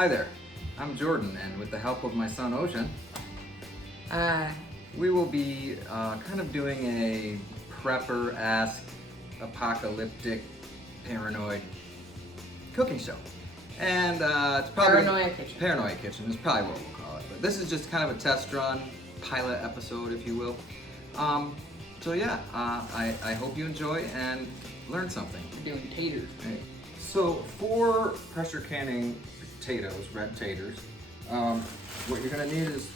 Hi there, I'm Jordan, and with the help of my son Ocean, we will be kind of doing a prepper-esque, apocalyptic, paranoid cooking show. And it's probably Paranoia Kitchen. Paranoia Kitchen is probably what we'll call it. But this is just kind of a test run, pilot episode, if you will. So yeah, I hope you enjoy and learn something. We're doing taters. Right. So for pressure canning potatoes, red taters, what you're gonna need is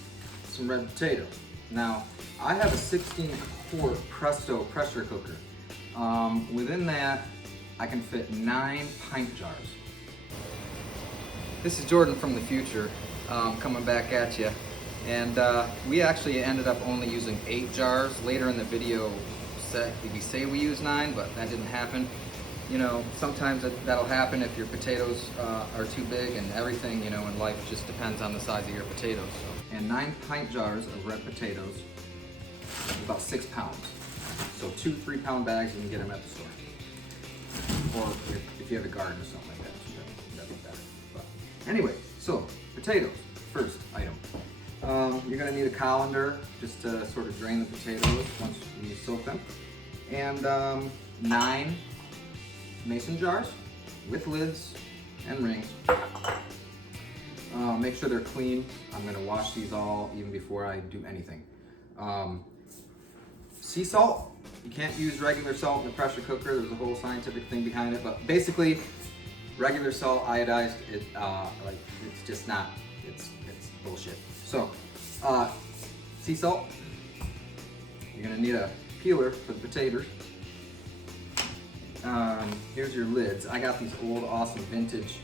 some red potatoes. Now, I have a 16-quart Presto pressure cooker. Within that, I can fit 9 pint jars. This is Jordan from the future, coming back at you. And we actually ended up only using 8 jars. Later in the video, we say we use 9, but that didn't happen. You know, sometimes that'll happen if your potatoes are too big, and everything, you know, in life just depends on the size of your potatoes. So. And 9 pint jars of red potatoes, about 6 pounds. So 2 3-pound bags, you can get them at the store. Or if you have a garden or something like that, that'd be better. But anyway, so potatoes, first item. You're gonna need a colander just to sort of drain the potatoes once you soak them. And 9 mason jars with lids and rings. Make sure they're clean. I'm gonna wash these all even before I do anything. Sea salt. You can't use regular salt in the pressure cooker. There's a whole scientific thing behind it, but basically, regular salt iodized, it's just not. It's bullshit. So, sea salt. You're gonna need a peeler for the potatoes. Here's your lids. I got these old, awesome vintage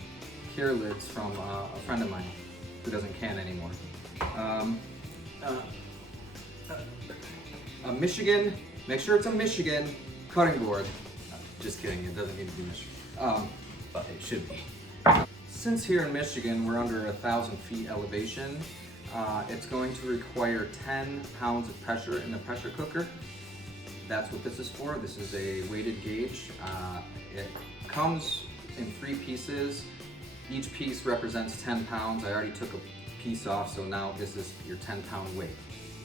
Cure lids from a friend of mine who doesn't can anymore. A Michigan, make sure it's a Michigan cutting board. Just kidding, it doesn't need to be Michigan, but it should be. Since here in Michigan we're under 1,000 feet elevation, it's going to require 10 pounds of pressure in the pressure cooker. That's what this is for. This is a weighted gauge. It comes in 3 pieces. Each piece represents 10 pounds. I already took a piece off, so now this is your 10-pound weight.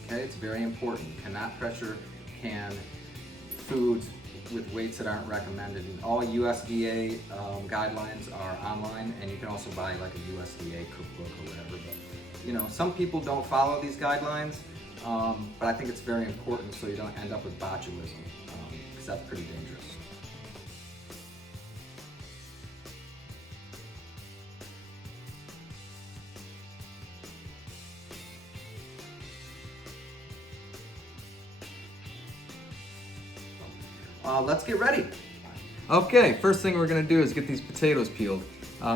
Okay, it's very important. You cannot pressure can foods with weights that aren't recommended. And all USDA guidelines are online, and you can also buy like a USDA cookbook or whatever. But you know, some people don't follow these guidelines. But I think it's very important so you don't end up with botulism, because that's pretty dangerous. Let's get ready. Okay, first thing we're gonna do is get these potatoes peeled.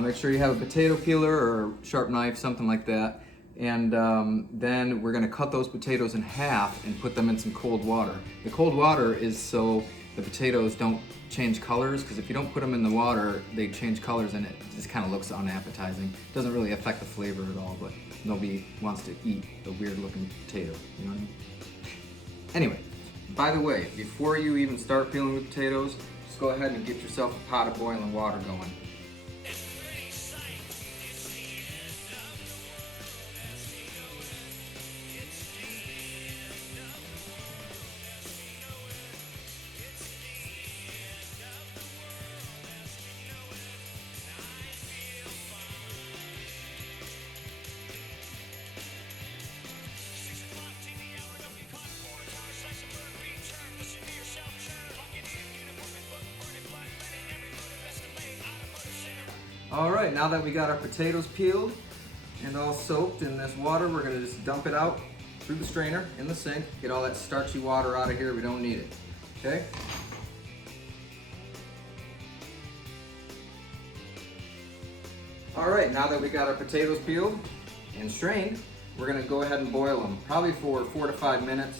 Make sure you have a potato peeler or a sharp knife, something like that. And then we're gonna cut those potatoes in half and put them in some cold water. The cold water is so the potatoes don't change colors, because if you don't put them in the water, they change colors and it just kind of looks unappetizing. It doesn't really affect the flavor at all, but nobody wants to eat a weird looking potato, you know what I mean? Anyway, by the way, before you even start peeling the potatoes, just go ahead and get yourself a pot of boiling water going. All right, now that we got our potatoes peeled and all soaked in this water, we're gonna just dump it out through the strainer in the sink, get all that starchy water out of here. We don't need it, okay? All right, now that we got our potatoes peeled and strained, we're gonna go ahead and boil them, probably for 4 to 5 minutes.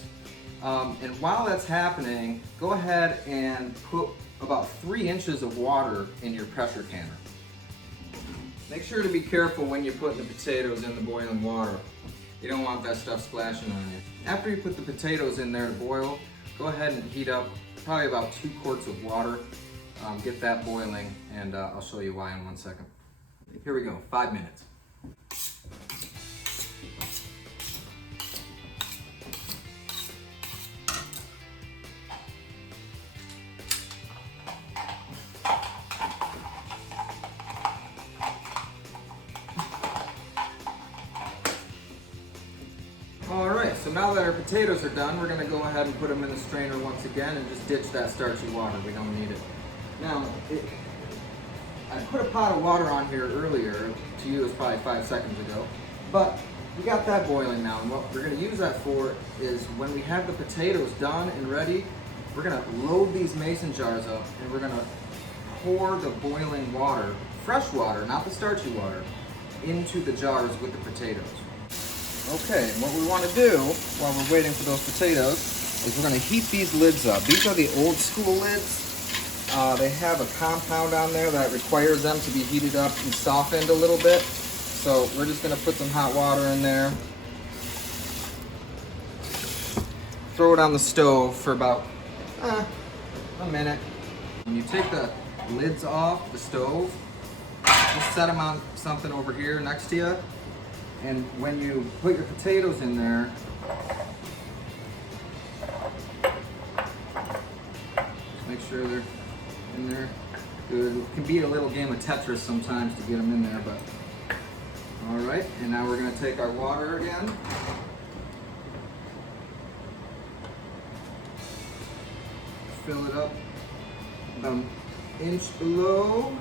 And while that's happening, go ahead and put about 3 inches of water in your pressure canner. Make sure to be careful when you're putting the potatoes in the boiling water. You don't want that stuff splashing on you. After you put the potatoes in there to boil, go ahead and heat up probably about 2 quarts of water. Get that boiling, and I'll show you why in 1 second. Here we go, 5 minutes. so now that our potatoes are done, we're gonna go ahead and put them in the strainer once again and just ditch that starchy water. We don't need it. Now, I put a pot of water on here earlier. To you, it was probably 5 seconds ago. But we got that boiling now, and what we're gonna use that for is when we have the potatoes done and ready, we're gonna load these mason jars up and we're gonna pour the boiling water, fresh water, not the starchy water, into the jars with the potatoes. Okay, what we want to do while we're waiting for those potatoes is we're going to heat these lids up. These are the old school lids. They have a compound on there that requires them to be heated up and softened a little bit. So we're just going to put some hot water in there. Throw it on the stove for about a minute. When you take the lids off the stove, just set them on something over here next to you. And when you put your potatoes in there, just make sure they're in there. It can be a little game of Tetris sometimes to get them in there, but all right. And now we're gonna take our water again. Fill it up about an inch below.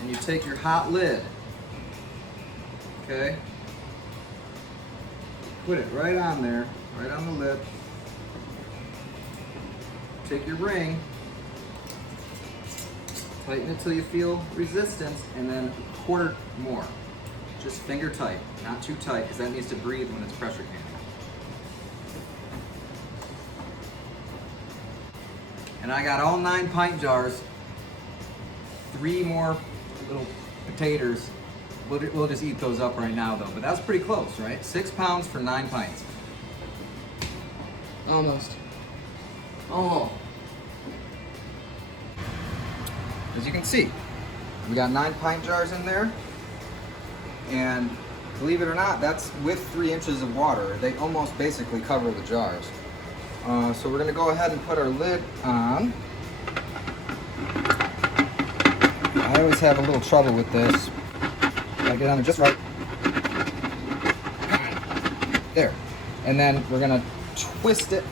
And you take your hot lid, okay? Put it right on there, right on the lid. Take your ring, tighten it till you feel resistance, and then a quarter more. Just finger tight, not too tight, because that needs to breathe when it's pressure canning. And I got all 9 pint jars, 3 more little potatoes. We'll just eat those up right now though, but that's pretty close, right? 6 pounds for 9 pints. Almost. Oh. As you can see, we got 9 pint jars in there, and believe it or not, that's with 3 inches of water. They almost basically cover the jars. So we're gonna go ahead and put our lid on. I always have a little trouble with this. Gotta get on it just right. There. And then we're gonna twist it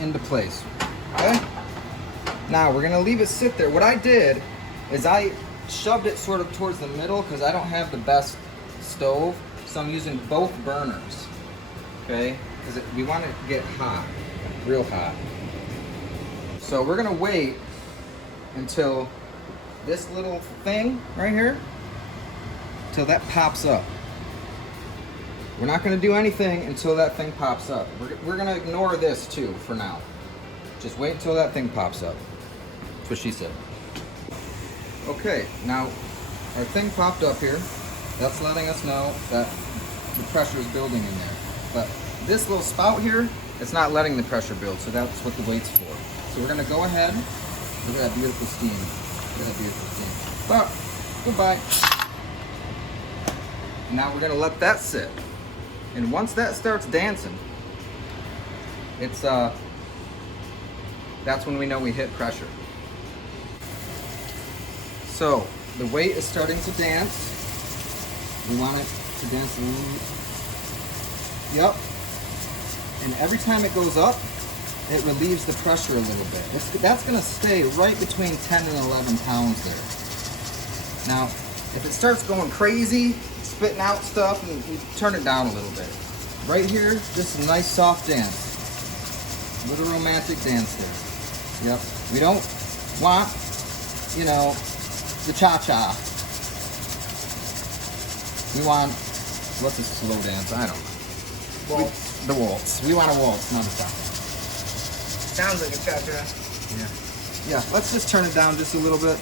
into place. Okay? Now we're gonna leave it sit there. What I did is I shoved it sort of towards the middle because I don't have the best stove, so I'm using both burners. Okay? Because we want it to get hot, real hot. So we're gonna wait until this little thing right here, till that pops up. We're not gonna do anything until that thing pops up. We're gonna ignore this too for now. Just wait until that thing pops up. That's what she said. Okay, now our thing popped up here. That's letting us know that the pressure is building in there. But this little spout here, it's not letting the pressure build, so that's what the weight's for. So we're gonna go ahead. Look at that beautiful steam. Look at that beautiful steam. But, goodbye. Now we're gonna let that sit. And once that starts dancing, it's that's when we know we hit pressure. So the weight is starting to dance. We want it to dance a little. Yep. And every time it goes up, it relieves the pressure a little bit. That's gonna stay right between 10 and 11 pounds there. Now, if it starts going crazy, spitting out stuff, and you turn it down a little bit. Right here, just a nice soft dance. A little romantic dance there. Yep. We don't want, you know, the cha-cha. We want, what's a slow dance? I don't know. Waltz. The waltz. We want a waltz, not a cha-cha. Sounds like a cha-cha. Yeah. Yeah, let's just turn it down just a little bit.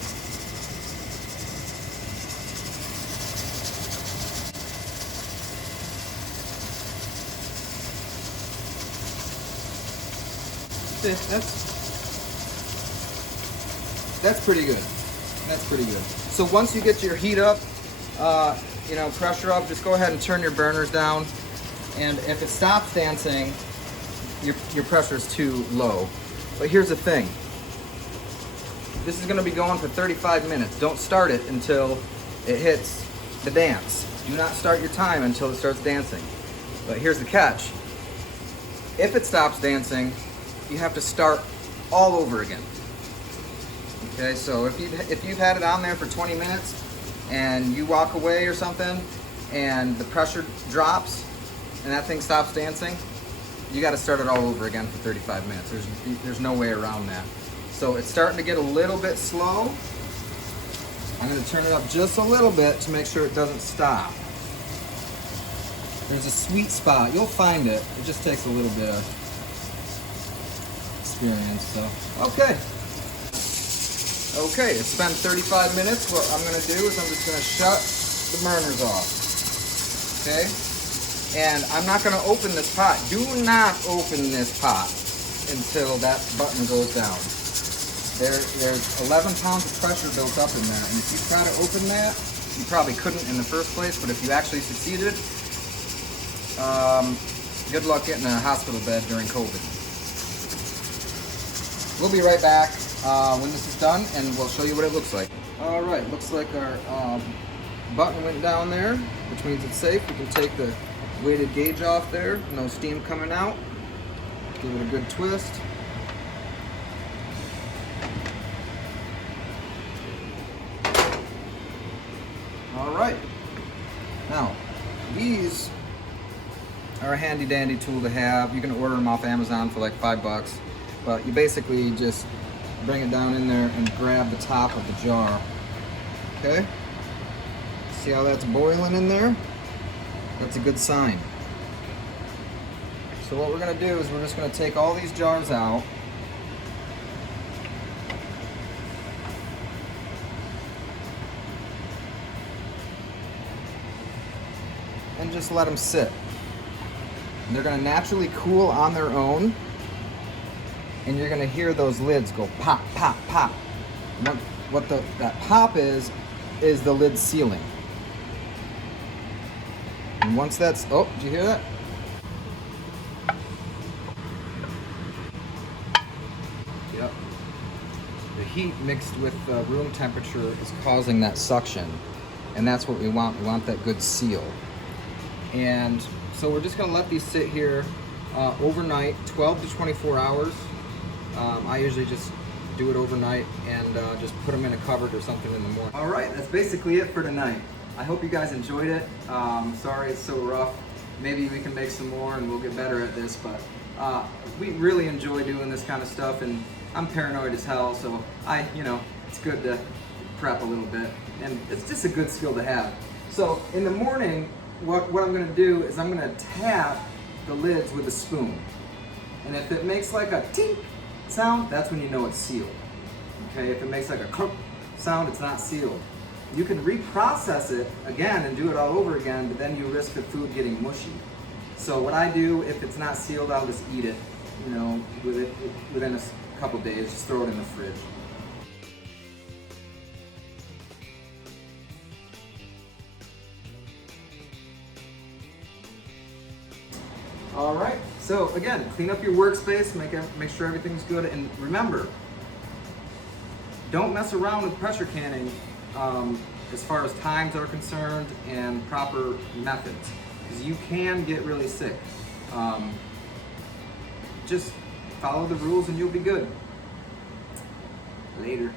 That's pretty good. That's pretty good. So once you get your heat up, you know, pressure up, just go ahead and turn your burners down. And if it stops dancing, your pressure is too low. But here's the thing. This is gonna be going for 35 minutes. Don't start it until it hits the dance. Do not start your time until it starts dancing. But here's the catch. If it stops dancing, you have to start all over again. Okay, so if you've had it on there for 20 minutes and you walk away or something and the pressure drops and that thing stops dancing, you got to start it all over again for 35 minutes. There's no way around that. So it's starting to get a little bit slow. I'm going to turn it up just a little bit to make sure it doesn't stop. There's a sweet spot. You'll find it. It just takes a little bit of experience. So, okay. Okay, it's been 35 minutes. What I'm going to do is I'm just going to shut the burners off. Okay? And I'm not going to open this pot. Do not open this pot until that button goes down. There's 11 pounds of pressure built up in that. And if you try to open that, you probably couldn't in the first place, but if you actually succeeded, good luck getting a hospital bed during COVID. We'll be right back when this is done, and we'll show you what it looks like. All right, looks like our button went down there, which means it's safe. We can take the weighted gauge off there. No steam coming out. Give it a good twist. All right. Now, these are a handy dandy tool to have. You can order them off Amazon for like $5, but you basically just bring it down in there and grab the top of the jar. Okay? See how that's boiling in there? That's a good sign. So what we're gonna do is we're just gonna take all these jars out. And just let them sit. And they're gonna naturally cool on their own, and you're gonna hear those lids go pop, pop, pop. What that pop is the lid sealing. And once that's, oh, did you hear that? Yep. The heat mixed with room temperature is causing that suction, and that's what we want. We want that good seal. And so we're just gonna let these sit here overnight, 12 to 24 hours. I usually just do it overnight and just put them in a cupboard or something in the morning. All right, that's basically it for tonight. I hope you guys enjoyed it. Sorry it's so rough. Maybe we can make some more and we'll get better at this, but we really enjoy doing this kind of stuff, and I'm paranoid as hell, so it's good to prep a little bit, and it's just a good skill to have. So in the morning, what I'm gonna do is I'm gonna tap the lids with a spoon. And if it makes like a tink sound, that's when you know it's sealed. Okay, if it makes like a clunk sound, it's not sealed. You can reprocess it again and do it all over again, but then you risk the food getting mushy. So what I do, if it's not sealed, I'll just eat it, within a couple days, just throw it in the fridge. All right, so again, clean up your workspace, make sure everything's good, and remember, don't mess around with pressure canning as far as times are concerned and proper methods, because you can get really sick. Just follow the rules and you'll be good. Later.